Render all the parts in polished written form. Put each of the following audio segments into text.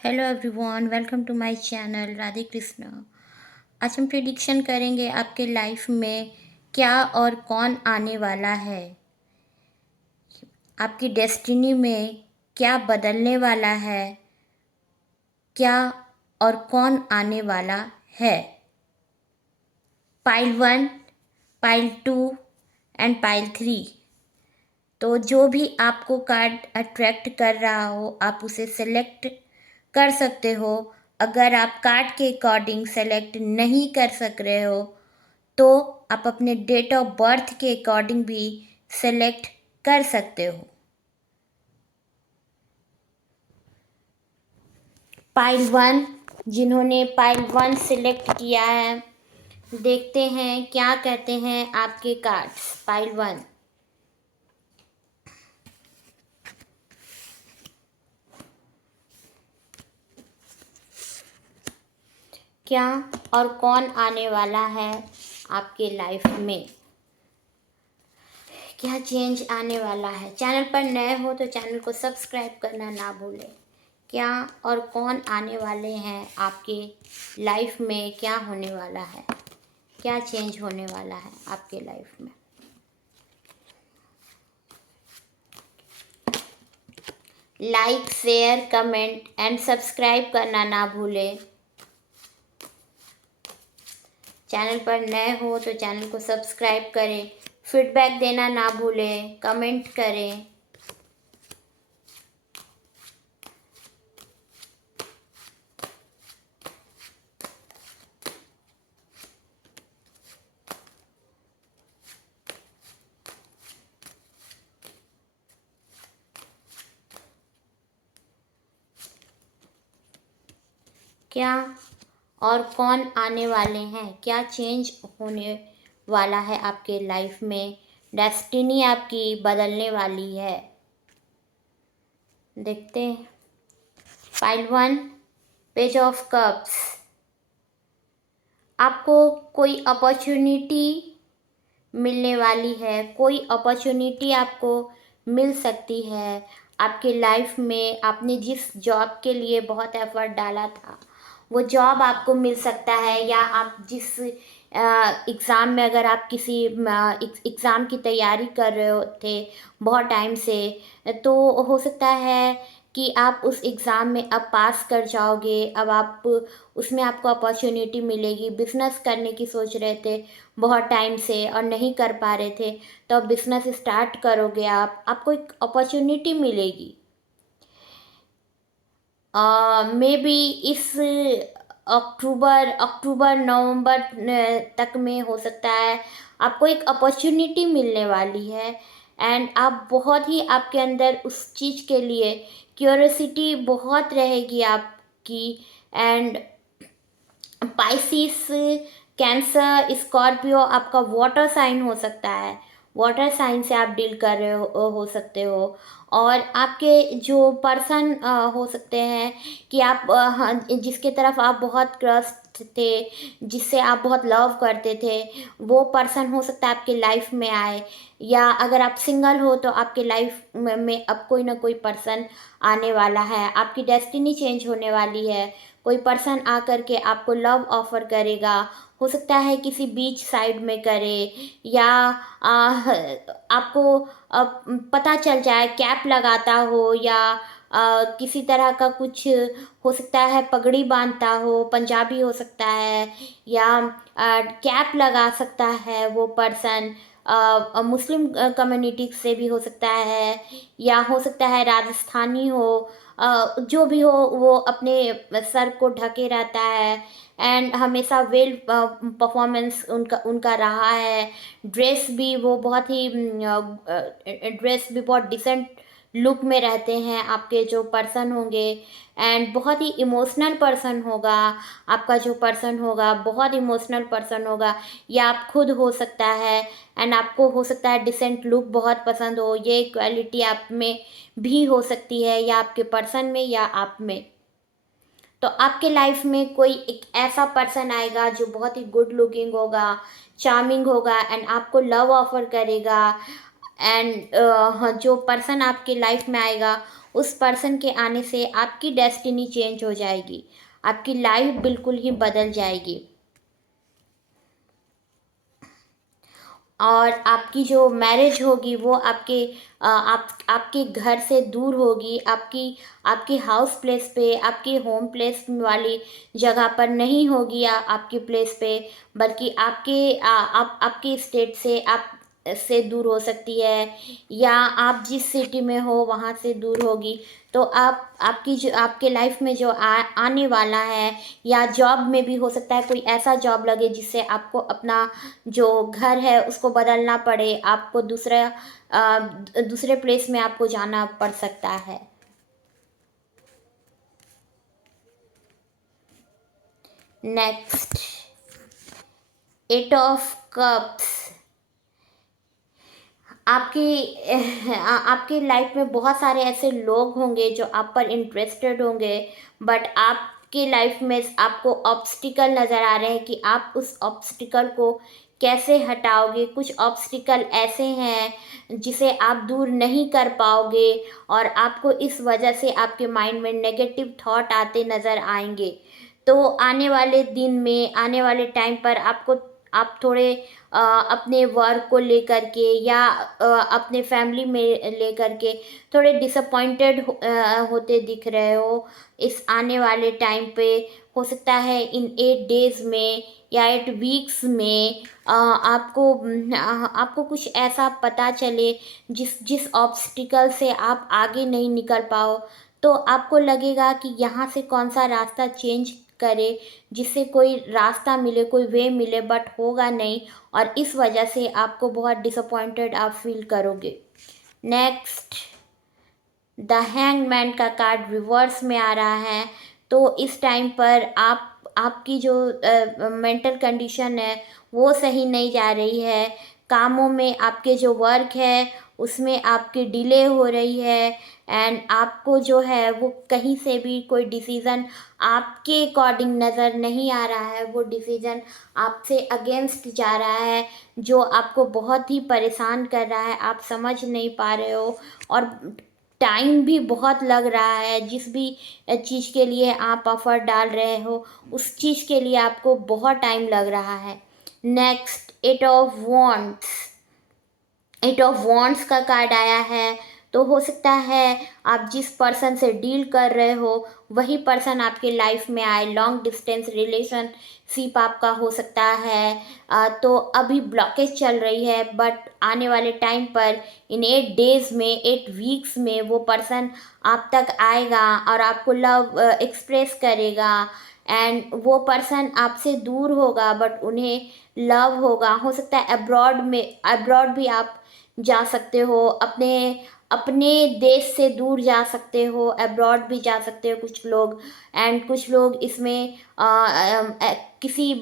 Hello everyone, welcome to my channel Radhe Krishna. आज हम prediction करेंगे आपके लाइफ में क्या और कौन आने वाला है, आपकी डेस्टिनी में क्या बदलने वाला है, क्या और कौन आने वाला है। Pile 1, pile 2 and pile 3। तो जो भी आपको कार्ड अट्रैक्ट कर रहा हो आप उसे सेलेक्ट कर सकते हो। अगर आप कार्ड के अकॉर्डिंग सेलेक्ट नहीं कर सक रहे हो तो आप अपने डेट ऑफ बर्थ के अकॉर्डिंग भी सेलेक्ट कर सकते हो। पाइल 1, जिन्होंने पाइल 1 सिलेक्ट किया है, देखते हैं क्या कहते हैं आपके कार्ड्स। पाइल 1, क्या और कौन आने वाला है आपके लाइफ में, क्या चेंज आने वाला है। चैनल पर नए हो तो चैनल को सब्सक्राइब करना ना भूलें। क्या और कौन आने वाले हैं आपके लाइफ में, क्या होने वाला है, क्या चेंज होने वाला है आपके लाइफ में। Like, share, comment and subscribe करना ना भूलें। चैनल पर नए हो तो चैनल को सब्सक्राइब करें, फीडबैक देना ना भूलें, कमेंट करें। क्या और कौन आने वाले हैं, क्या चेंज होने वाला है आपके लाइफ में, डेस्टिनी आपकी बदलने वाली है। देखते हैं। Pile 1, page of cups. आपको कोई अपॉर्चुनिटी मिलने वाली है, कोई अपॉर्चुनिटी आपको मिल सकती है आपके लाइफ में। आपने जिस जॉब के लिए बहुत एफर्ट डाला था वो जॉब आपको मिल सकता है, या आप जिस एग्ज़ाम में, अगर आप किसी एग्ज़ाम की तैयारी कर रहे हो थे बहुत टाइम से, तो हो सकता है कि आप उस एग्ज़ाम में अब पास कर जाओगे। अब आप उसमें आपको अपॉर्चुनिटी मिलेगी। बिज़नेस करने की सोच रहे थे बहुत टाइम से और नहीं कर पा रहे थे, तो अब बिज़नेस स्टार्ट करोगे आपको एक अपॉर्चुनिटी मिलेगी। मे बी इस अक्टूबर नवंबर तक में हो सकता है आपको एक अपॉर्चुनिटी मिलने वाली है। एंड आप बहुत ही, आपके अंदर उस चीज़ के लिए क्यूरियोसिटी बहुत रहेगी आपकी। एंड पाइसिस, कैंसर, स्कॉर्पियो आपका वाटर साइन हो सकता है। वाटर साइन से आप डील कर रहे हो सकते हो। और आपके जो पर्सन हो सकते हैं कि आप हाँ, जिसके तरफ आप बहुत क्रश थे, जिससे आप बहुत लव करते थे, वो पर्सन हो सकता है आपके लाइफ में आए। या अगर आप सिंगल हो तो आपके लाइफ में अब कोई ना कोई पर्सन आने वाला है। आपकी डेस्टिनी चेंज होने वाली है। कोई पर्सन आकर के आपको लव ऑफर करेगा। हो सकता है किसी बीच साइड में करे, या आपको पता चल जाए कैप लगाता हो, या किसी तरह का कुछ हो सकता है, पगड़ी बांधता हो, पंजाबी हो सकता है, या कैप लगा सकता है वो पर्सन। मुस्लिम कम्युनिटी से भी हो सकता है, या हो सकता है राजस्थानी हो। जो भी हो वो अपने सर को ढके रहता है। एंड हमेशा वेल परफॉर्मेंस उनका उनका रहा है। ड्रेस भी वो बहुत ही ड्रेस भी बहुत डिसेंट लुक में रहते हैं आपके जो पर्सन होंगे। एंड बहुत ही इमोशनल पर्सन होगा आपका जो पर्सन होगा, बहुत इमोशनल पर्सन होगा, या आप खुद हो सकता है। एंड आपको हो सकता है डिसेंट लुक बहुत पसंद हो, ये क्वालिटी आप में भी हो सकती है, या आपके पर्सन में या आप में। तो आपके लाइफ में कोई एक ऐसा पर्सन आएगा जो बहुत ही गुड लुकिंग होगा, चार्मिंग होगा, एंड आपको लव ऑफर करेगा। एंड जो पर्सन आपके लाइफ में आएगा उस पर्सन के आने से आपकी डेस्टिनी चेंज हो जाएगी, आपकी लाइफ बिल्कुल ही बदल जाएगी। और आपकी जो मैरिज होगी वो आपके घर से दूर होगी, आपकी हाउस प्लेस पे, आपकी होम प्लेस वाली जगह पर नहीं होगी, या आपकी प्लेस पे, बल्कि आपके स्टेट से आप से दूर हो सकती है, या आप जिस सिटी में हो वहाँ से दूर होगी। तो आपके लाइफ में जो आने वाला है, या जॉब में भी हो सकता है कोई ऐसा जॉब लगे जिससे आपको अपना जो घर है उसको बदलना पड़े, आपको दूसरे प्लेस में आपको जाना पड़ सकता है। Next, eight of cups. आपकी लाइफ में बहुत सारे ऐसे लोग होंगे जो आप पर इंटरेस्टेड होंगे, बट आपके लाइफ में आपको ऑब्स्टिकल नज़र आ रहे हैं कि आप उस ऑब्स्टिकल को कैसे हटाओगे। कुछ ऑब्स्टिकल ऐसे हैं जिसे आप दूर नहीं कर पाओगे, और आपको इस वजह से आपके माइंड में नेगेटिव थॉट आते नज़र आएंगे। तो आने वाले दिन में, आने वाले टाइम पर आप थोड़े अपने वर्क को लेकर के, या अपने फैमिली में लेकर के थोड़े डिसअपॉइंटेड होते दिख रहे हो इस आने वाले टाइम पे। हो सकता है इन 8 डेज में या 8 वीक्स में आपको कुछ ऐसा पता चले जिस जिस ऑब्स्टिकल से आप आगे नहीं निकल पाओ। तो आपको लगेगा कि यहाँ से कौन सा रास्ता चेंज करे जिससे कोई रास्ता मिले, कोई वे मिले, बट होगा नहीं, और इस वजह से आपको बहुत डिसअपॉइंटेड आप फील करोगे। नेक्स्ट, द हैंगमैन का कार्ड रिवर्स में आ रहा है। तो इस टाइम पर आपकी जो मेंटल कंडीशन है वो सही नहीं जा रही है। कामों में आपके जो वर्क है उसमें आपकी डिले हो रही है, एंड आपको जो है वो कहीं से भी कोई डिसीज़न आपके अकॉर्डिंग नज़र नहीं आ रहा है। वो डिसीज़न आपसे अगेंस्ट जा रहा है, जो आपको बहुत ही परेशान कर रहा है, आप समझ नहीं पा रहे हो, और टाइम भी बहुत लग रहा है। जिस भी चीज़ के लिए आप ऑफ़र डाल रहे हो उस चीज़ के लिए आपको बहुत टाइम लग रहा है। नेक्स्ट, एट ऑफ वॉन्ड्स का कार्ड आया है। तो हो सकता है आप जिस पर्सन से डील कर रहे हो वही पर्सन आपके लाइफ में आए। लॉन्ग डिस्टेंस रिलेशनशिप आपका हो सकता है। तो अभी ब्लॉकेज चल रही है, बट आने वाले टाइम पर इन 8 डेज में, 8 वीक्स में वो पर्सन आप तक आएगा और आपको लव एक्सप्रेस करेगा। एंड वो पर्सन आपसे दूर होगा बट उन्हें लव होगा। हो सकता है अब्रॉड भी आप जा सकते हो, अपने अपने देश से दूर जा सकते हो, अब्रॉड भी जा सकते हो कुछ लोग। एंड कुछ लोग इसमें किसी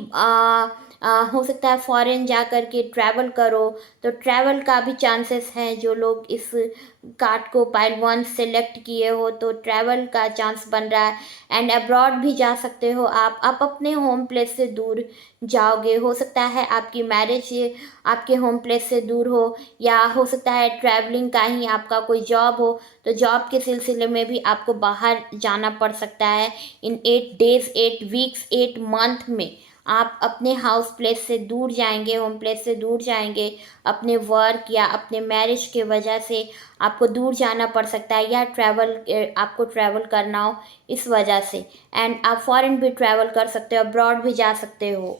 हो सकता है फॉरेन जा कर के ट्रैवल करो, तो ट्रैवल का भी चांसेस है। जो लोग इस कार्ड को पाइल 1 सेलेक्ट किए हो तो ट्रैवल का चांस बन रहा है। एंड अब्रॉड भी जा सकते हो आप अपने होम प्लेस से दूर जाओगे। हो सकता है आपकी मैरिज आपके होम प्लेस से दूर हो, या हो सकता है ट्रैवलिंग का ही आपका कोई जॉब हो, तो जॉब के सिलसिले में भी आपको बाहर जाना पड़ सकता है। इन 8 डेज, 8 वीक्स, 8 मंथ में आप अपने हाउस प्लेस से दूर जाएंगे, होम प्लेस से दूर जाएंगे। अपने वर्क या अपने मैरिज के वजह से आपको दूर जाना पड़ सकता है, या आपको ट्रैवल करना हो इस वजह से। एंड आप फॉरेन भी ट्रैवल कर सकते हो, अब्रॉड भी जा सकते हो।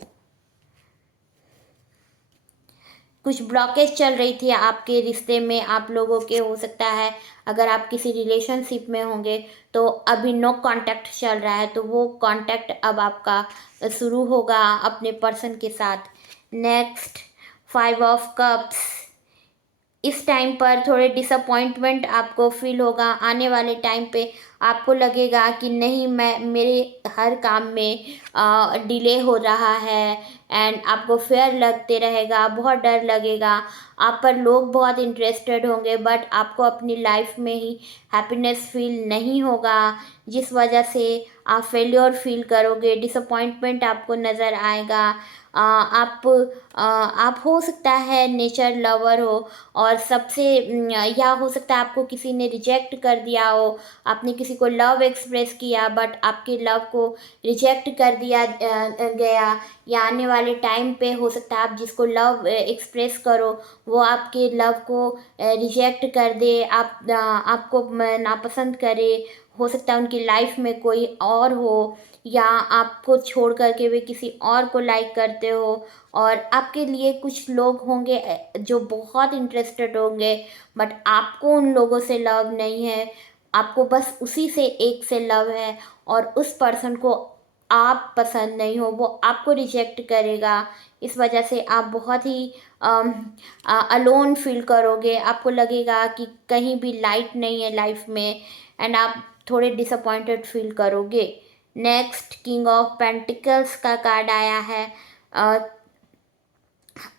कुछ ब्लॉकेज चल रही थी आपके रिश्ते में आप लोगों के। हो सकता है अगर आप किसी रिलेशनशिप में होंगे तो अभी नो कांटेक्ट चल रहा है, तो वो कांटेक्ट अब आपका शुरू होगा अपने पर्सन के साथ। Next, 5 of cups. इस टाइम पर थोड़े डिसअपॉइंटमेंट आपको फील होगा। आने वाले टाइम पे आपको लगेगा कि नहीं, मैं मेरे हर काम में डिले हो रहा है, एंड आपको फेयर लगते रहेगा, बहुत डर लगेगा। आप पर लोग बहुत इंटरेस्टेड होंगे, बट आपको अपनी लाइफ में ही हैप्पीनेस फील नहीं होगा, जिस वजह से आप फेल्योर फील करोगे, डिसअपॉइंटमेंट आपको नज़र आएगा। आप हो सकता है नेचर लवर हो, और सबसे या हो सकता है आपको किसी ने रिजेक्ट कर दिया हो। आपने किसी को लव एक्सप्रेस किया, बट आपके लव को रिजेक्ट कर दिया गया, या आने वाले टाइम पे हो सकता है आप जिसको लव एक्सप्रेस करो वो आपके लव को रिजेक्ट कर दे, आपको नापसंद करे। हो सकता है उनकी लाइफ में कोई और हो, या आपको छोड़ करके वे किसी और को लाइक करते हो, और आपके लिए कुछ लोग होंगे जो बहुत इंटरेस्टेड होंगे, बट आपको उन लोगों से लव नहीं है। आपको बस उसी से एक से लव है, और उस पर्सन को आप पसंद नहीं हो, वो आपको रिजेक्ट करेगा। इस वजह से आप बहुत ही अलोन फील करोगे, आपको लगेगा कि कहीं भी लाइट नहीं है लाइफ में, एंड आप थोड़े डिसअपॉइंटेड फील करोगे। नेक्स्ट, किंग ऑफ पेंटिकल्स का कार्ड आया है। अ,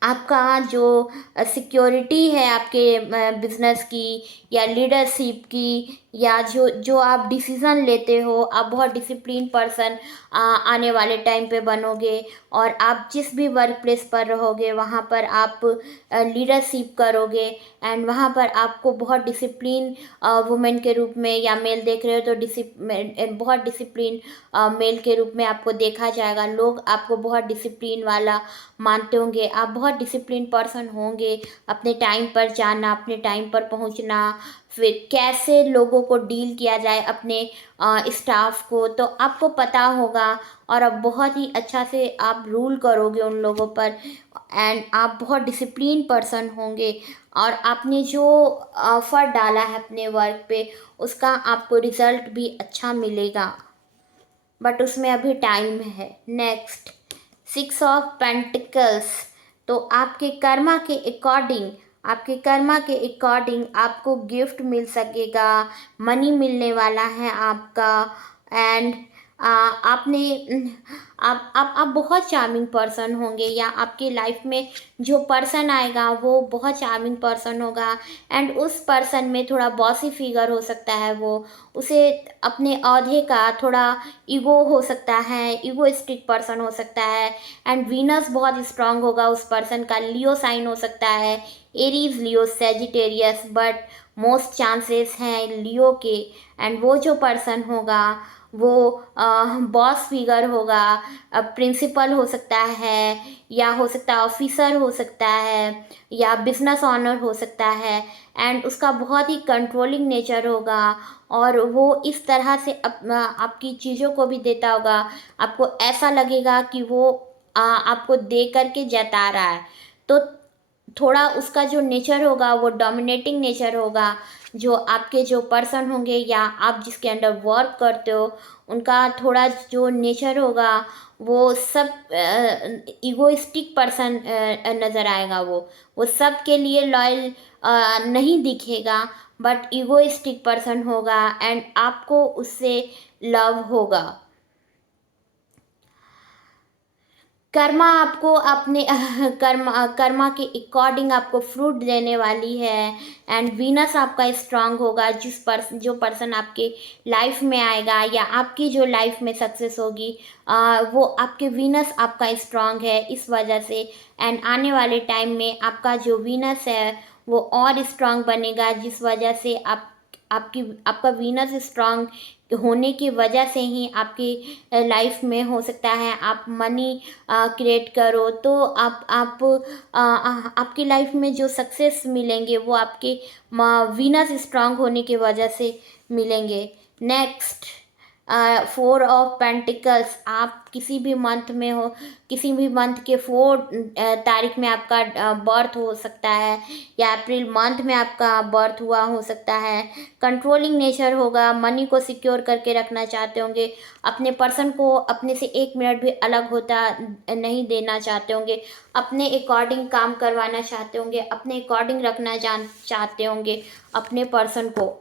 आपका जो सिक्योरिटी है आपके बिजनेस की, या लीडरशिप की, या जो जो आप डिसीज़न लेते हो, आप बहुत डिसिप्लिन पर्सन आने वाले टाइम पे बनोगे, और आप जिस भी वर्क प्लेस पर रहोगे वहाँ पर आप लीडरशिप करोगे, एंड वहाँ पर आपको बहुत डिसिप्लिन वुमेन के रूप में, या मेल देख रहे हो तो बहुत डिसिप्लिन मेल के रूप में आपको देखा जाएगा। लोग आपको बहुत डिसिप्लिन वाला मानते होंगे, आप बहुत डिसिप्लिन पर्सन होंगे। अपने टाइम पर जाना, अपने टाइम पर पहुंचना, फिर कैसे लोगों को डील किया जाए अपने स्टाफ को, तो आपको पता होगा, और अब बहुत ही अच्छा से आप रूल करोगे उन लोगों पर, एंड आप बहुत डिसिप्लिन पर्सन होंगे, और आपने जो एफर्ट डाला है अपने वर्क पे उसका आपको रिज़ल्ट भी अच्छा मिलेगा, बट उसमें अभी टाइम है। Next, 6 of pentacles. तो आपके कर्मा के अकॉर्डिंग आपको गिफ्ट मिल सकेगा, मनी मिलने वाला है आपका, एंड आपने आप बहुत चार्मिंग पर्सन होंगे, या आपकी लाइफ में जो पर्सन आएगा वो बहुत चार्मिंग पर्सन होगा, एंड उस पर्सन में थोड़ा बॉसी फिगर हो सकता है, वो उसे अपने औहदे का थोड़ा ईगो हो सकता है, ईगोइस्टिक पर्सन हो सकता है, एंड वीनस बहुत स्ट्रांग होगा उस पर्सन का। लियो साइन हो सकता है, Aries, Leo, Sagittarius, but most chances हैं लियो के। एंड वो जो पर्सन होगा वो बॉस फिगर होगा, प्रिंसिपल हो सकता है, या हो सकता है ऑफिसर हो सकता है, या बिजनेस ऑनर हो सकता है, एंड उसका बहुत ही कंट्रोलिंग नेचर होगा, और वो इस तरह से आपकी चीज़ों को भी देता होगा, आपको ऐसा लगेगा कि वो आपको दे करके जता रहा है। तो थोड़ा उसका जो नेचर होगा वो डोमिनेटिंग नेचर होगा। जो आपके जो पर्सन होंगे, या आप जिसके अंडर वर्क करते हो, उनका थोड़ा जो नेचर होगा वो सब ईगोइस्टिक पर्सन नज़र आएगा। वो सब के लिए लॉयल नहीं दिखेगा, बट ईगोइस्टिक पर्सन होगा, एंड आपको उससे लव होगा। कर्मा आपको अपने कर्मा के अकॉर्डिंग आपको फ्रूट देने वाली है, एंड वीनस आपका स्ट्रांग होगा। जो पर्सन आपके लाइफ में आएगा, या आपकी जो लाइफ में सक्सेस होगी, वो आपके वीनस आपका स्ट्रांग है इस वजह से, एंड आने वाले टाइम में आपका जो वीनस है वो और स्ट्रांग बनेगा, जिस वजह से आपका वीनस स्ट्रांग होने की वजह से ही आपकी लाइफ में हो सकता है आप मनी क्रिएट करो, तो आपकी लाइफ में जो सक्सेस मिलेंगे वो आपके वीनस स्ट्रांग होने की वजह से मिलेंगे। Next, 4 of pentacles. आप किसी भी मंथ में हो, किसी भी मंथ के 4 तारीख में आपका बर्थ हो सकता है, या अप्रैल मंथ में आपका बर्थ हुआ हो सकता है। कंट्रोलिंग नेचर होगा, मनी को सिक्योर करके रखना चाहते होंगे, अपने पर्सन को अपने से 1 मिनट भी अलग होता नहीं देना चाहते होंगे, अपने अकॉर्डिंग काम करवाना चाहते होंगे, अपने अकॉर्डिंग रखना चाहते होंगे अपने पर्सन को।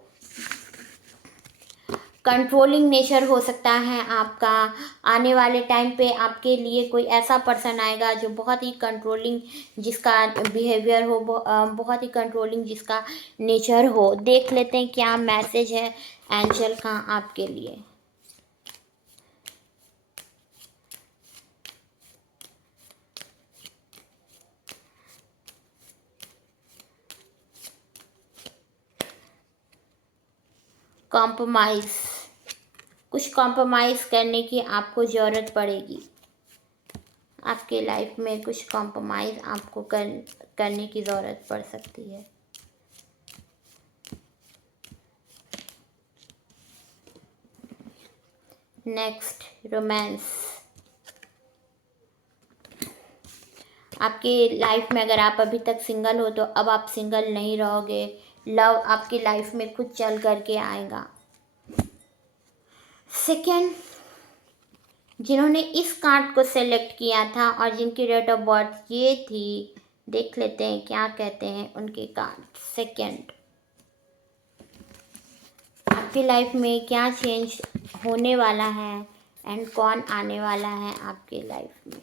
कंट्रोलिंग नेचर हो सकता है आपका। आने वाले टाइम पे आपके लिए कोई ऐसा पर्सन आएगा जो बहुत ही कंट्रोलिंग, जिसका बिहेवियर हो बहुत ही कंट्रोलिंग जिसका नेचर हो। देख लेते हैं क्या मैसेज है एंजल का आपके लिए। कॉम्प्रोमाइज़, कुछ कॉम्प्रोमाइज़ करने की आपको ज़रूरत पड़ेगी। आपके लाइफ में कुछ कॉम्प्रोमाइज़ आपको करने की ज़रूरत पड़ सकती है। Next, romance. आपके लाइफ में अगर आप अभी तक सिंगल हो तो अब आप सिंगल नहीं रहोगे। लव आपकी लाइफ में खुद चल करके आएगा। सेकेंड, जिन्होंने इस कार्ड को सेलेक्ट किया था और जिनकी डेट ऑफ बर्थ ये थी, देख लेते हैं क्या कहते हैं उनके कार्ड। सेकेंड, आपकी लाइफ में क्या चेंज होने वाला है एंड कौन आने वाला है आपके लाइफ में।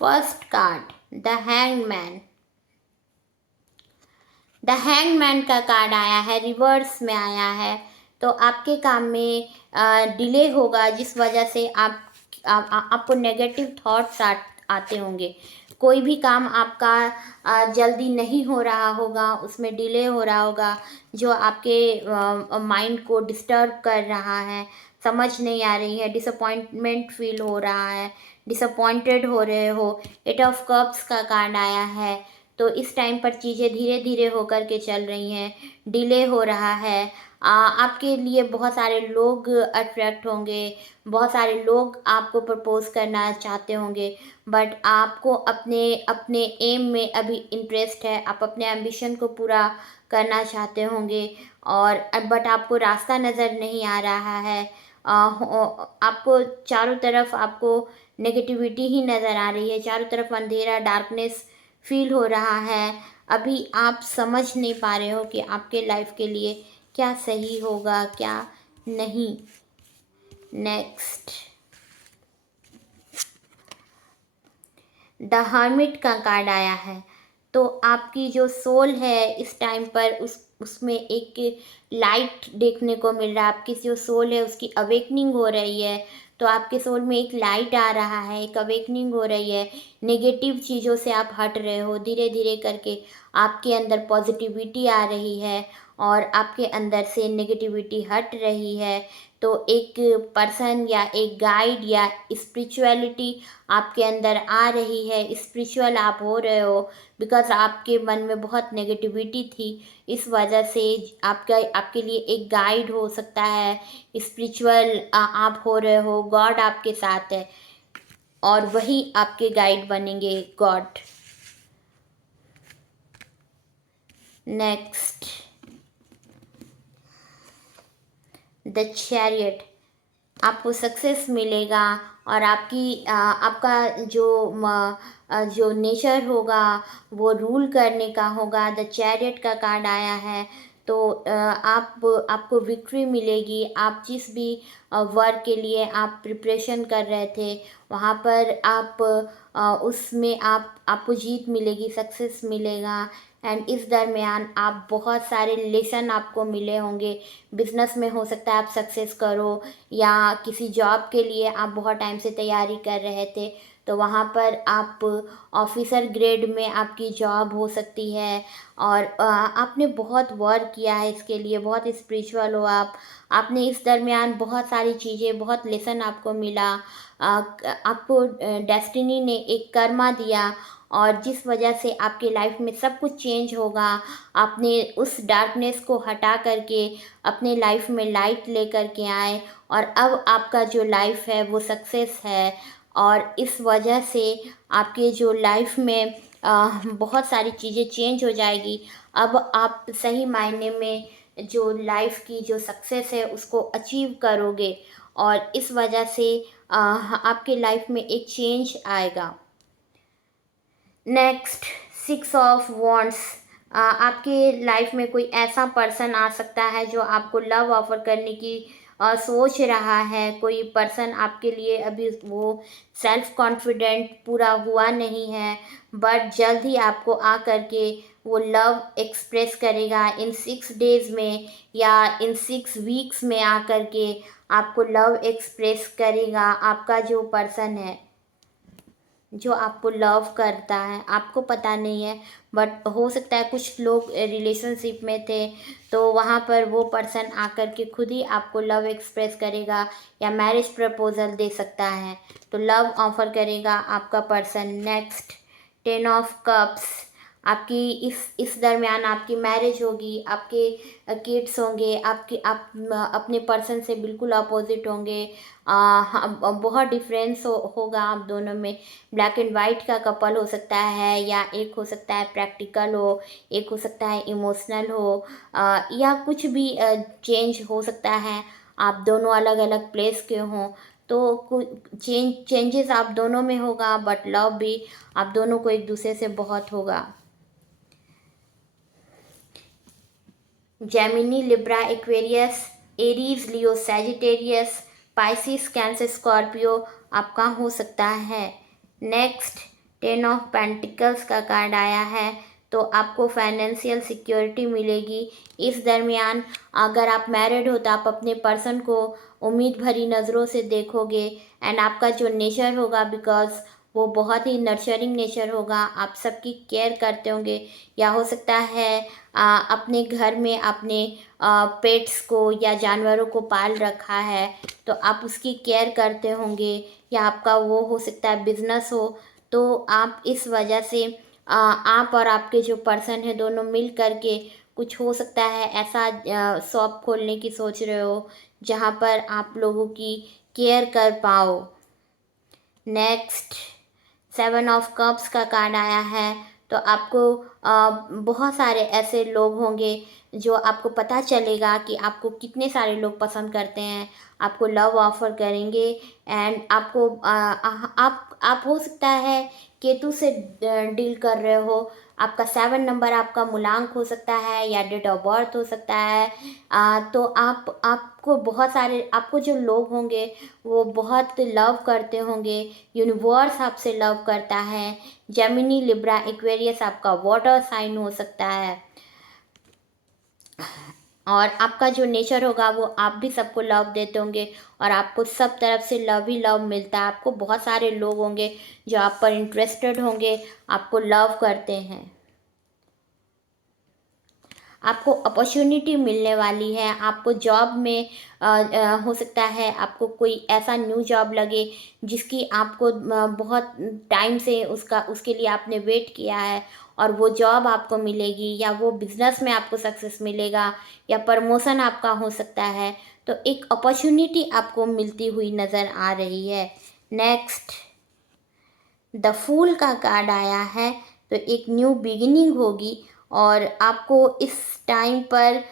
First card, the hangman. The hangman का कार्ड आया है, रिवर्स में आया है। तो आपके काम में डिले होगा, जिस वजह से आपको नेगेटिव थॉट्स आते होंगे। कोई भी काम आपका जल्दी नहीं हो रहा होगा, उसमें डिले हो रहा होगा, जो आपके माइंड को डिस्टर्ब कर रहा है, समझ नहीं आ रही है, डिसअपॉइंटमेंट फील हो रहा है, डिसअपॉइंटेड हो रहे हो। एट ऑफ कप्स का कार्ड आया है। तो इस टाइम पर चीज़ें धीरे धीरे होकर के चल रही हैं, डिले हो रहा है। आपके लिए बहुत सारे लोग अट्रैक्ट होंगे, बहुत सारे लोग आपको प्रपोज करना चाहते होंगे, बट आपको अपने अपने एम में अभी इंटरेस्ट है, आप अपने एम्बिशन को पूरा करना चाहते होंगे, और बट आपको रास्ता नज़र नहीं आ रहा है। आपको चारों तरफ आपको नेगेटिविटी ही नज़र आ रही है, चारों तरफ अंधेरा, डार्कनेस फील हो रहा है। अभी आप समझ नहीं पा रहे हो कि आपके लाइफ के लिए क्या सही होगा क्या नहीं। नेक्स्ट, द हर्मिट का कार्ड आया है। तो आपकी जो सोल है इस टाइम पर उसमें एक लाइट देखने को मिल रहा है। आपकी जो सोल है उसकी अवेकनिंग हो रही है। तो आपके सोल में एक लाइट आ रहा है, एक अवेकनिंग हो रही है। नेगेटिव चीज़ों से आप हट रहे हो, धीरे धीरे करके आपके अंदर पॉजिटिविटी आ रही है और आपके अंदर से नेगेटिविटी हट रही है। तो एक पर्सन या एक गाइड या स्पिरिचुअलिटी आपके अंदर आ रही है, स्पिरिचुअल आप हो रहे हो, बिकॉज आपके मन में बहुत नेगेटिविटी थी। इस वजह से आपके लिए एक गाइड हो सकता है, स्पिरिचुअल आप हो रहे हो, गॉड आपके साथ है और वही आपके गाइड बनेंगे, गॉड। Next, the chariot. आपको सक्सेस मिलेगा और आपका जो नेचर होगा वो रूल करने का होगा। द चैरियट का कार्ड आया है। तो आपको विक्ट्री मिलेगी। आप जिस भी वर्क के लिए आप प्रिपरेशन कर रहे थे वहाँ पर उसमें आपको जीत मिलेगी, सक्सेस मिलेगा। एंड इस दरमियान आप बहुत सारे लेसन आपको मिले होंगे। बिजनेस में हो सकता है आप सक्सेस करो, या किसी जॉब के लिए आप बहुत टाइम से तैयारी कर रहे थे तो वहाँ पर आप ऑफिसर ग्रेड में आपकी जॉब हो सकती है। और आपने बहुत वर्क किया है इसके लिए, बहुत स्पिरिचुअल हो आप। आपने इस दरमियान बहुत सारी चीज़ें, बहुत लेसन आपको मिला। आपको डेस्टिनी ने एक कर्मा दिया, और जिस वजह से आपके लाइफ में सब कुछ चेंज होगा। आपने उस डार्कनेस को हटा करके अपने लाइफ में लाइट लेकर के आए, और अब आपका जो लाइफ है वो सक्सेस है। और इस वजह से आपके जो लाइफ में बहुत सारी चीज़ें चेंज हो जाएगी। अब आप सही मायने में जो लाइफ की जो सक्सेस है उसको अचीव करोगे, और इस वजह से आपके लाइफ में एक चेंज आएगा। Next, 6 of wands. आपके लाइफ में कोई ऐसा पर्सन आ सकता है जो आपको लव ऑफर करने की सोच रहा है। कोई पर्सन आपके लिए अभी वो सेल्फ कॉन्फिडेंट पूरा हुआ नहीं है, बट जल्द ही आपको आ करके वो लव एक्सप्रेस करेगा इन 6 डेज़ में, या इन 6 वीक्स में आ करके आपको लव एक्सप्रेस करेगा। आपका जो पर्सन है जो आपको लव करता है, आपको पता नहीं है, बट हो सकता है कुछ लोग रिलेशनशिप में थे, तो वहाँ पर वो पर्सन आकर के खुद ही आपको लव एक्सप्रेस करेगा, या मैरिज प्रपोजल दे सकता है। तो लव ऑफर करेगा आपका पर्सन। Next, 10 of cups. आपकी इस दरमियान आपकी मैरिज होगी, आपके किड्स होंगे, आप अपने पर्सन से बिल्कुल अपोजिट होंगे। बहुत डिफरेंस होगा आप दोनों में। ब्लैक एंड वाइट का कपल हो सकता है, या एक हो सकता है प्रैक्टिकल हो, एक हो सकता है इमोशनल हो, या कुछ भी चेंज हो सकता है। आप दोनों अलग अलग प्लेस के हों, तो चेंजेस आप दोनों में होगा, बट लव भी आप दोनों को एक दूसरे से बहुत होगा। जेमिनी, लिब्रा, एक्वेरियस, एरीज, लियो, सैजिटेरियस, पाइसिस, कैंसर, स्कॉर्पियो आपका हो सकता है। नेक्स्ट, 10 ऑफ पेंटिकल्स का कार्ड आया है, तो आपको फाइनेंशियल सिक्योरिटी मिलेगी इस दरमियान। अगर आप मैरिड हो तो आप अपने पर्सन को उम्मीद भरी नज़रों से देखोगे, एंड आपका जो नेचर होगा, बिकॉज वो बहुत ही नर्चरिंग नेचर होगा, आप सबकी केयर करते होंगे। या हो सकता है अपने घर में अपने पेट्स को या जानवरों को पाल रखा है, तो आप उसकी केयर करते होंगे। या आपका वो हो सकता है बिजनेस हो, तो आप इस वजह से आप और आपके जो पर्सन है दोनों मिल करके कुछ हो सकता है ऐसा शॉप खोलने की सोच रहे हो, जहाँ पर आप लोगों की केयर कर पाओ। नेक्स्ट, 7 ऑफ कप्स का कार्ड आया है, तो आपको बहुत सारे ऐसे लोग होंगे जो आपको पता चलेगा कि आपको कितने सारे लोग पसंद करते हैं, आपको लव ऑफर करेंगे। एंड आपको आप हो सकता है केतु से डील कर रहे हो। आपका 7 नंबर आपका मूलांक हो सकता है, या डेट ऑफ बर्थ हो सकता है। तो आपको बहुत सारे, आपको जो लोग होंगे वो बहुत लव करते होंगे। यूनिवर्स आपसे लव करता है। जेमिनी, लिब्रा, एक्वेरियस आपका वाटर साइन हो सकता है। और आपका जो नेचर होगा वो आप भी सबको लव देते होंगे, और आपको सब तरफ से लव ही लव मिलता है। आपको बहुत सारे लोग होंगे जो आप पर इंटरेस्टेड होंगे, आपको लव करते हैं। आपको अपॉर्चुनिटी मिलने वाली है। आपको जॉब में हो सकता है आपको कोई ऐसा न्यू जॉब लगे जिसकी आपको बहुत टाइम से उसके लिए आपने वेट किया है, और वो जॉब आपको मिलेगी, या वो बिज़नेस में आपको सक्सेस मिलेगा, या प्रमोशन आपका हो सकता है। तो एक अपॉर्चुनिटी आपको मिलती हुई नज़र आ रही है। नेक्स्ट, द फूल का कार्ड आया है, तो एक न्यू बिगिनिंग होगी, और आपको इस टाइम पर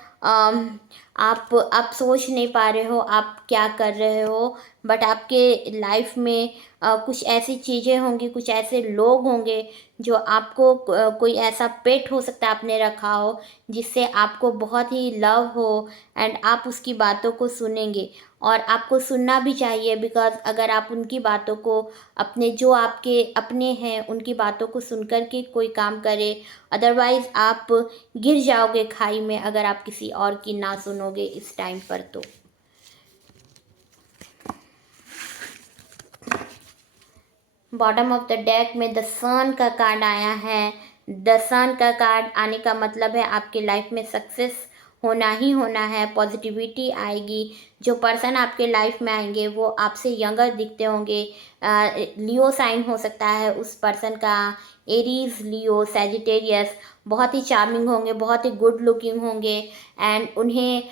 आप सोच नहीं पा रहे हो आप क्या कर रहे हो, बट आपके लाइफ में कुछ ऐसी चीज़ें होंगी, कुछ ऐसे लोग होंगे जो आपको कोई ऐसा पेट हो सकता है आपने रखा हो जिससे आपको बहुत ही लव हो, एंड आप उसकी बातों को सुनेंगे। और आपको सुनना भी चाहिए, बिकॉज अगर आप उनकी बातों को, अपने जो आपके अपने हैं उनकी बातों को सुन कर के कोई काम करे, अदरवाइज़ आप गिर जाओगे खाई में अगर आप किसी और की ना सुनोगे इस टाइम पर। तो बॉटम ऑफ द डेक में द सन का कार्ड आया है। द सन का कार्ड आने का मतलब है आपके लाइफ में सक्सेस होना ही होना है, पॉजिटिविटी आएगी। जो पर्सन आपके लाइफ में आएंगे वो आपसे यंगर दिखते होंगे। लियो साइन हो सकता है उस पर्सन का, एरीज, लियो, सैजिटेरियस। बहुत ही चार्मिंग होंगे, बहुत ही गुड लुकिंग होंगे एंड उन्हें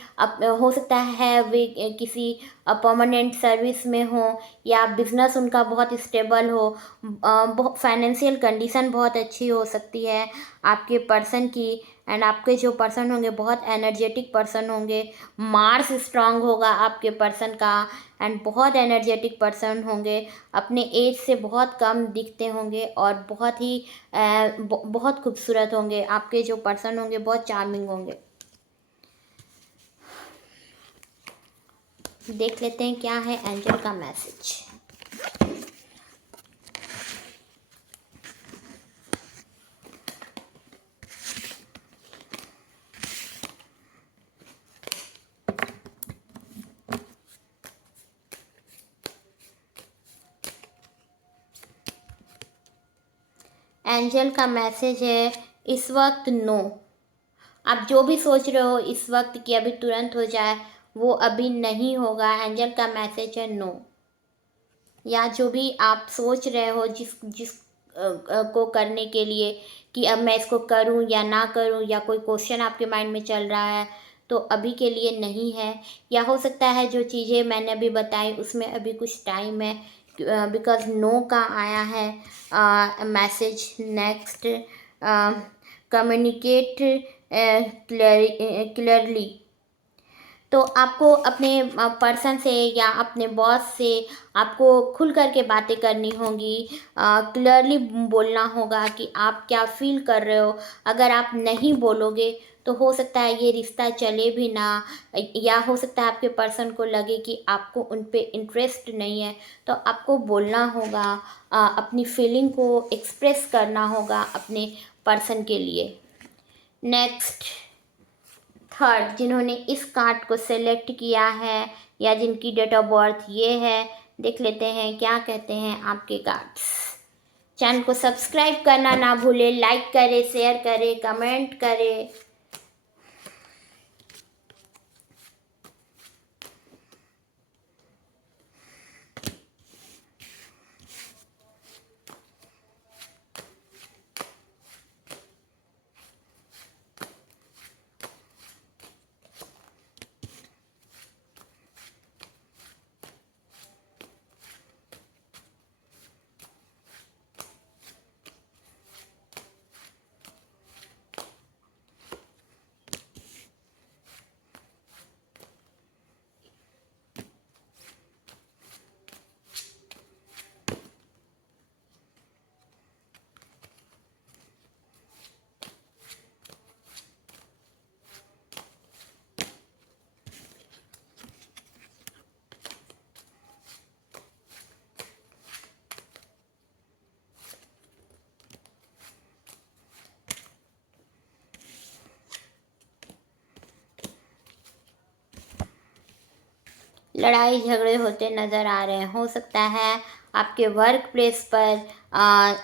हो सकता है वे किसी परमानेंट सर्विस में हो या बिजनेस उनका बहुत स्टेबल हो। फाइनेंशियल कंडीशन बहुत अच्छी हो सकती है आपके पर्सन की। एंड आपके जो पर्सन होंगे बहुत एनर्जेटिक पर्सन होंगे। मार्स स्ट्रांग होगा आपके पर्सन का एंड बहुत एनर्जेटिक पर्सन होंगे। अपने एज से बहुत कम दिखते होंगे और बहुत ही बहुत खूबसूरत होंगे। आपके जो पर्सन होंगे बहुत चार्मिंग होंगे। देख लेते हैं क्या है एंजल का मैसेज। एंजल का मैसेज है इस वक्त नो। आप जो भी सोच रहे हो इस वक्त कि अभी तुरंत हो जाए, वो अभी नहीं होगा। एंजल का मैसेज है नो। या जो भी आप सोच रहे हो जिस जिस को करने के लिए कि अब मैं इसको करूं या ना करूं, या कोई क्वेश्चन आपके माइंड में चल रहा है, तो अभी के लिए नहीं है। या हो सकता है जो चीज़ें मैंने अभी बताई उसमें अभी कुछ टाइम है, बिकॉज नो का आया है मैसेज। Next, communicate clearly. तो आपको अपने पर्सन से या अपने बॉस से आपको खुल करके बातें करनी होंगी। क्लियरली बोलना होगा कि आप क्या फील कर रहे हो। अगर आप नहीं बोलोगे तो हो सकता है ये रिश्ता चले भी ना, या हो सकता है आपके पर्सन को लगे कि आपको उन पे इंटरेस्ट नहीं है। तो आपको बोलना होगा, अपनी फीलिंग को एक्सप्रेस करना होगा अपने पर्सन के लिए। नेक्स्ट, थर्ड, जिन्होंने इस कार्ड को सेलेक्ट किया है या जिनकी डेट ऑफ बर्थ ये है, देख लेते हैं क्या कहते हैं आपके कार्ड्स। चैनल को सब्सक्राइब करना ना भूले, लाइक करें, शेयर करें, कमेंट करें। लड़ाई झगड़े होते नज़र आ रहे हैं। हो सकता है आपके वर्क प्लेस पर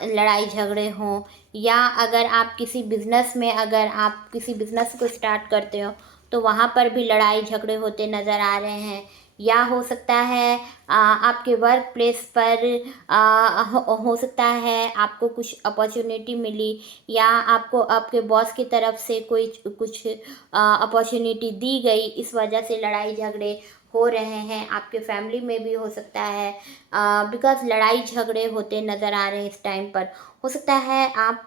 लड़ाई झगड़े हों, या अगर आप किसी बिज़नेस में, अगर आप किसी बिज़नेस को स्टार्ट करते हो तो वहाँ पर भी लड़ाई झगड़े होते नज़र आ रहे हैं। या हो सकता है आपके वर्क प्लेस पर हो सकता है आपको कुछ अपॉर्चुनिटी मिली, या आपको आपके बॉस की तरफ से कोई कुछ अपॉर्चुनिटी दी गई, इस वजह से लड़ाई झगड़े हो रहे हैं। आपके फैमिली में भी हो सकता है, बिकॉज लड़ाई झगड़े होते नज़र आ रहे हैं इस टाइम पर। हो सकता है आप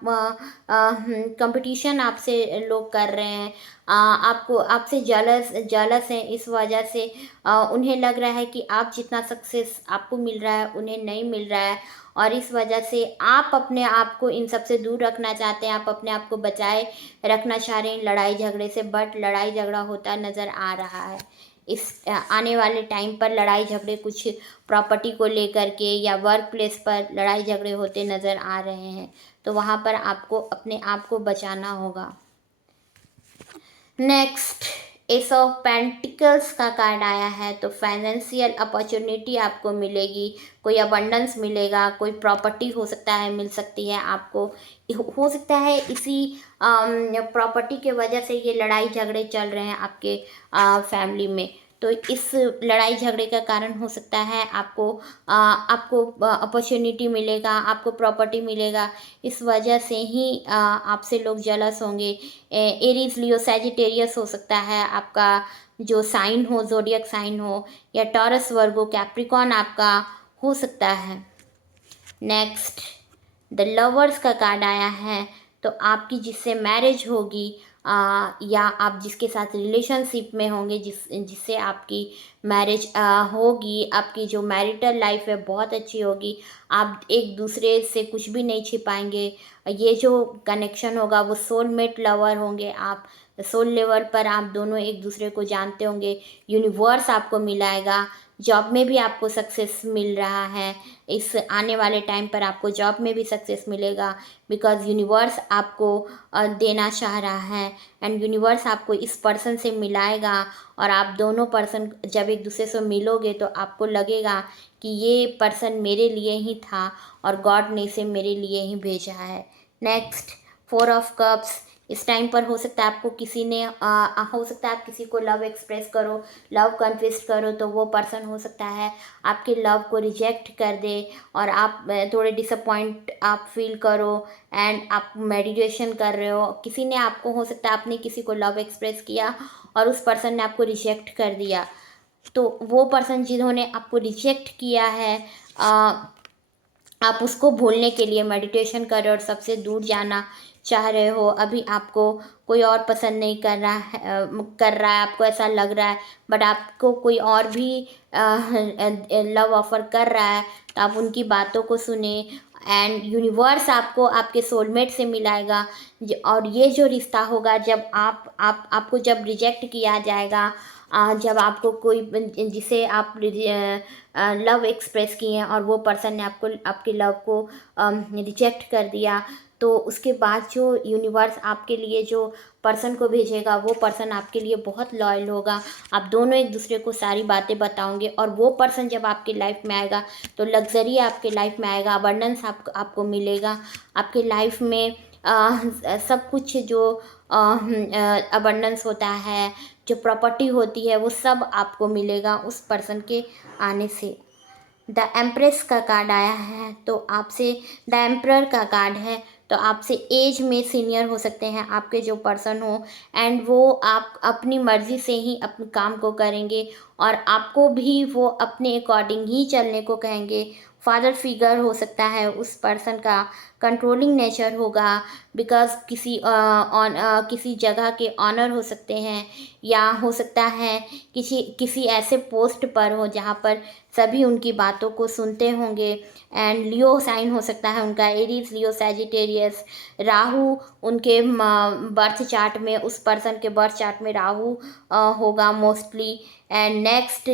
कंपटीशन आपसे लोग कर रहे हैं, आपको आपसे जलस हैं, इस वजह से उन्हें लग रहा है कि आप जितना सक्सेस आपको मिल रहा है उन्हें नहीं मिल रहा है, और इस वजह से आप अपने आप को इन सब से दूर रखना चाहते हैं, आप अपने आप को बचाए रखना चाह रहे हैं लड़ाई झगड़े से। बट लड़ाई झगड़ा होता नज़र आ रहा है इस आने वाले टाइम पर। लड़ाई झगड़े कुछ प्रॉपर्टी को लेकर के या वर्क प्लेस पर लड़ाई झगड़े होते नज़र आ रहे हैं, तो वहाँ पर आपको अपने आप को बचाना होगा। नेक्स्ट, एस ऑफ पेंटिकल्स का कार्ड आया है, तो फाइनेंशियल अपॉर्चुनिटी आपको मिलेगी, कोई अबंडेंस मिलेगा, कोई प्रॉपर्टी हो सकता है मिल सकती है आपको। हो सकता है इसी प्रॉपर्टी के वजह से ये लड़ाई झगड़े चल रहे हैं आपके फैमिली में, तो इस लड़ाई झगड़े का कारण हो सकता है आपको अपॉर्चुनिटी मिलेगा, आपको प्रॉपर्टी मिलेगा। इस वजह से ही आपसे लोग जेलस होंगे। एरीज, लियो, सैजिटेरियस हो सकता है आपका जो साइन हो, ज़ोडिएक साइन हो, या टॉरस, वर्गो, कैप्रिकॉन आपका हो सकता है। नेक्स्ट द लवर्स का कार्ड आया है, तो आपकी जिससे मैरिज होगी या आप जिसके साथ रिलेशनशिप में होंगे, जिससे आपकी मैरिज होगी, आपकी जो मैरिटल लाइफ है बहुत अच्छी होगी। आप एक दूसरे से कुछ भी नहीं छिपाएंगे। ये जो कनेक्शन होगा वो सोलमेट लवर होंगे आप। सोल लेवल पर आप दोनों एक दूसरे को जानते होंगे। यूनिवर्स आपको मिलाएगा। जॉब में भी आपको सक्सेस मिल रहा है। इस आने वाले टाइम पर आपको जॉब में भी सक्सेस मिलेगा, बिकॉज यूनिवर्स आपको देना चाह रहा है, एंड यूनिवर्स आपको इस पर्सन से मिलाएगा। और आप दोनों पर्सन जब एक दूसरे से मिलोगे तो आपको लगेगा कि ये पर्सन मेरे लिए ही था और गॉड ने इसे मेरे लिए ही भेजा है। Next 4 of cups. इस टाइम पर हो सकता है आपको किसी ने हो सकता है आप किसी को लव एक्सप्रेस करो, लव कन्फेस करो, तो वो पर्सन हो सकता है आपके लव को रिजेक्ट कर दे और आप थोड़े डिसअपॉइंट आप फील करो, एंड आप मेडिटेशन कर रहे हो। किसी ने आपको, हो सकता है आपने किसी को लव एक्सप्रेस किया और उस पर्सन ने आपको रिजेक्ट कर दिया, तो वो पर्सन जिन्होंने आपको रिजेक्ट किया है आप उसको भूलने के लिए मेडिटेशन कर रहे हो और सबसे दूर जाना चाह रहे हो। अभी आपको कोई और पसंद नहीं कर रहा है, आपको ऐसा लग रहा है, बट आपको कोई और भी लव ऑफर कर रहा है, तो आप उनकी बातों को सुने, एंड यूनिवर्स आपको आपके सोलमेट से मिलाएगा। और ये जो रिश्ता होगा, जब आपको जब रिजेक्ट किया जाएगा, जब आपको कोई जिसे आप लव एक्सप्रेस किए हैं और वो पर्सन ने आपके लव को रिजेक्ट कर दिया, तो उसके बाद जो यूनिवर्स आपके लिए जो पर्सन को भेजेगा, वो पर्सन आपके लिए बहुत लॉयल होगा। आप दोनों एक दूसरे को सारी बातें बताओगे, और वो पर्सन जब आपकी लाइफ में आएगा तो लग्जरी आपके लाइफ में आएगा, अबंडेंस आपको मिलेगा। आपके लाइफ में सब कुछ जो अबंडेंस होता है, जो प्रॉपर्टी होती है, वो सब आपको मिलेगा उस पर्सन के आने से। द एम्प्रेस का कार्ड आया है, तो आपसे द एम्परर का कार्ड है, तो आपसे एज में सीनियर हो सकते हैं आपके जो पर्सन हो, एंड वो आप अपनी मर्ज़ी से ही अपने काम को करेंगे और आपको भी वो अपने अकॉर्डिंग ही चलने को कहेंगे। फादर फिगर हो सकता है उस पर्सन का, कंट्रोलिंग नेचर होगा, बिकॉज किसी जगह के ऑनर हो सकते हैं, या हो सकता है किसी ऐसे पोस्ट पर हो जहाँ पर सभी उनकी बातों को सुनते होंगे। एंड लियो साइन हो सकता है उनका, एरीज, लियो, सैजिटेरियस। राहु उनके बर्थ चार्ट में, उस पर्सन के बर्थ चार्ट में राहु होगा mostly. And next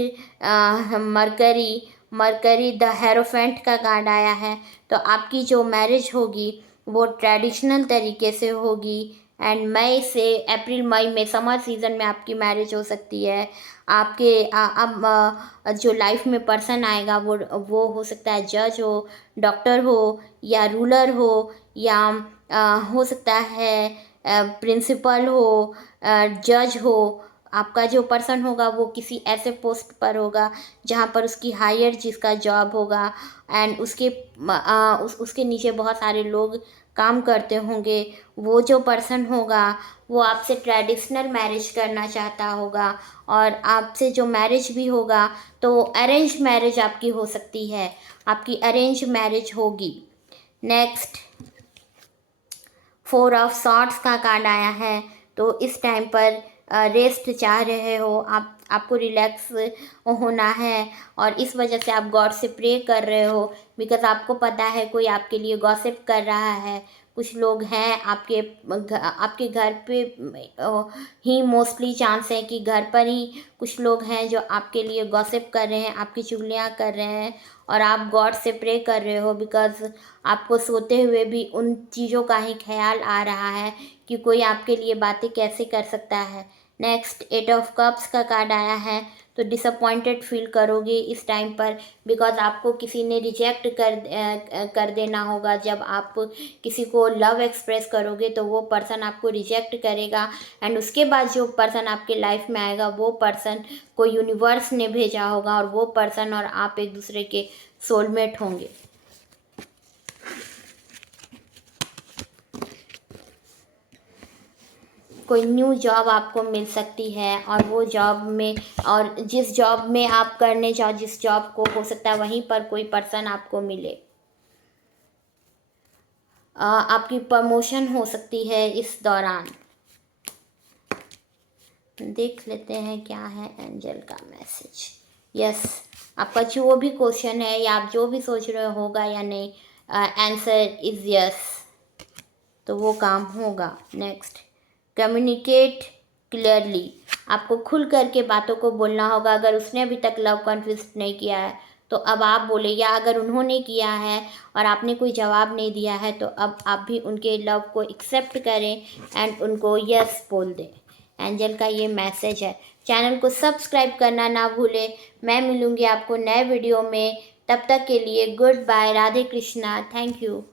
mercury the hierophant का कार्ड आया है, तो आपकी जो मैरिज होगी वो ट्रेडिशनल तरीके से होगी, एंड मई से अप्रैल मई में समर सीज़न में आपकी मैरिज हो सकती है। आपके अब जो लाइफ में पर्सन आएगा वो हो सकता है जज हो, डॉक्टर हो, या रूलर हो, या हो सकता है प्रिंसिपल हो, जज हो। आपका जो पर्सन होगा वो किसी ऐसे पोस्ट पर होगा जहाँ पर उसकी हायर जिसका जॉब होगा, एंड उसके नीचे बहुत सारे लोग काम करते होंगे। वो जो पर्सन होगा वो आपसे ट्रेडिशनल मैरिज करना चाहता होगा, और आपसे जो मैरिज भी होगा तो अरेंज मैरिज आपकी हो सकती है, आपकी अरेंज मैरिज होगी। नेक्स्ट 4 ऑफ सॉर्ड्स का कार्ड आया है, तो इस टाइम पर रेस्ट चाह रहे हो, आपको रिलैक्स होना है, और इस वजह से आप गॉड से प्रे कर रहे हो, बिकॉज आपको पता है कोई आपके लिए गॉसिप कर रहा है। कुछ लोग हैं आपके घर पे ही मोस्टली चांस है कि घर पर ही कुछ लोग हैं जो आपके लिए गॉसिप कर रहे हैं, आपकी चुगलियाँ कर रहे हैं, और आप गॉड से प्रे कर रहे हो, बिकॉज आपको सोते हुए भी उन चीज़ों का ही ख्याल आ रहा है कि कोई आपके लिए बातें कैसे कर सकता है। नेक्स्ट 8 ऑफ कप्स का कार्ड आया है, तो डिसअपॉइंटेड फील करोगे इस टाइम पर, बिकॉज आपको किसी ने रिजेक्ट कर देना होगा। जब आप किसी को लव एक्सप्रेस करोगे तो वो पर्सन आपको रिजेक्ट करेगा, एंड उसके बाद जो पर्सन आपके लाइफ में आएगा वो पर्सन को यूनिवर्स ने भेजा होगा, और वो पर्सन और आप एक दूसरे के सोलमेट होंगे। कोई न्यू जॉब आपको मिल सकती है, और वो जॉब में, और जिस जॉब में आप करने जाओ, जिस जॉब को हो सकता है वहीं पर कोई पर्सन आपको मिले। आपकी प्रमोशन हो सकती है इस दौरान। देख लेते हैं क्या है एंजल का मैसेज। यस, आपका जो भी क्वेश्चन है या आप जो भी सोच रहे हो होगा या नहीं, आंसर इज़ यस, तो वो काम होगा। नेक्स्ट, कम्युनिकेट क्लियरली, आपको खुल करके बातों को बोलना होगा। अगर उसने अभी तक लव कन्फेस नहीं किया है तो अब आप बोले, या अगर उन्होंने किया है और आपने कोई जवाब नहीं दिया है तो अब आप भी उनके लव को एक्सेप्ट करें एंड उनको यस बोल दें। एंजल का ये मैसेज है। चैनल को सब्सक्राइब करना ना भूलें। मैं मिलूँगी आपको नए वीडियो में, तब तक के लिए good bye, Radhe Krishna, thank you.